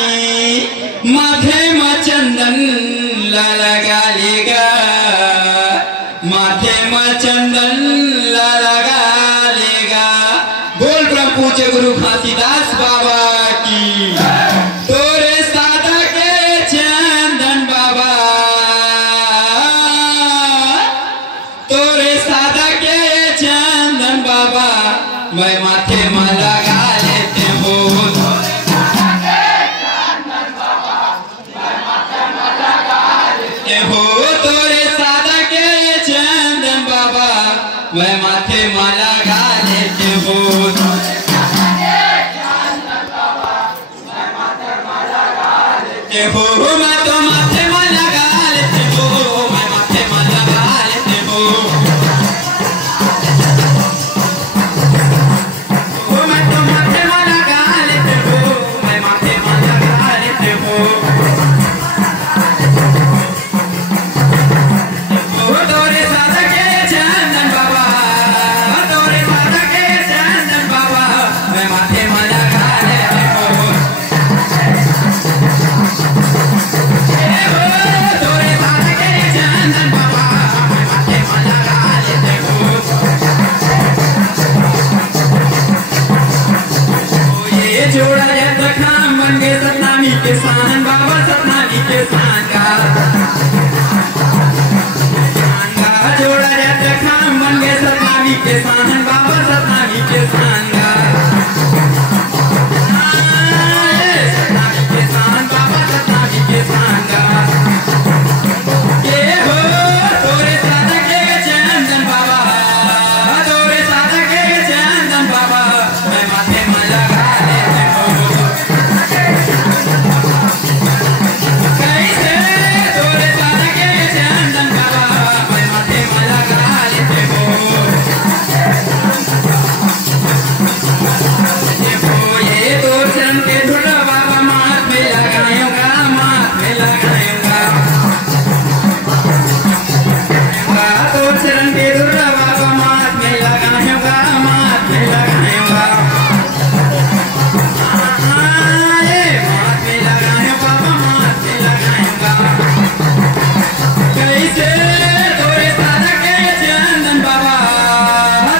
स्वामी माथे में चंदन लगा लेगा, माथे में चंदन लगा लेगा। बोल ब्रह्म पूज्य गुरु घासीदास बाबा की। तोरे सादा के चंदन बाबा, तोरे सादा के चंदन बाबा मैं माथे में लगा लेते हो। तोरे सादा के चंदन बाबा मैं माथे में लगा लेते हो। मैं तो माथे में लगा लेते हो, मैं माथे में लगा लेते हो। मैं तो माथे में लगा लेते हो, मैं माथे में लगा लेते हो। तोरे सादा के चंदन बाबा, तोरे सादा के चंदन बाबा मैं माथे में लगा लेते हो। तोरे सादा के चंदन बाबा मैं माथे में लगा लेते हो। ये जोड़ा जब खाम बन गए सतनामी के सान बाबा, सतनामी के सान का जोड़ा जब खाम बन गए सतनामी के सान बाबा, सतनामी के सान का सतनामी के सान बाबा, सतनामी के सान का। ये हो तोरे सादा के चंदन बाबा, तोरे सादा के चंदन बाबा मैं माथे में लगा लेते हो। कैसे तोरे सादा के चंदन बाबा मैं माथे में लगा लेते हो। ये तो चरण के धुला बाबा माथ में लगाऊंगा, माथ में लगाऊंगा। तो चरण के धुला बाबा माथ में लगाऊंगा, माथ में लगाऊंगा। माथ में लगाऊं बाबा, माथ में लगाऊंगा। कैसे तोरे सादा के चंदन बाबा,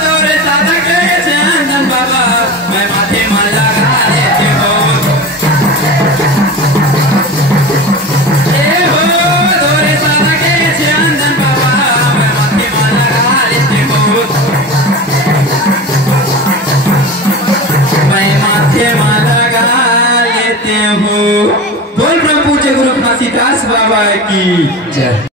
तोरे सादा के चंदन बाबा मैं माथे में लगा लेते हो। तोरे सादा के चंदन बाबा मैं माथे में लगा लेते हो। मैं माथे में लगा लेते हो। बोल ब्रह्म पूज्य गुरु घासीदास बाबा की जय।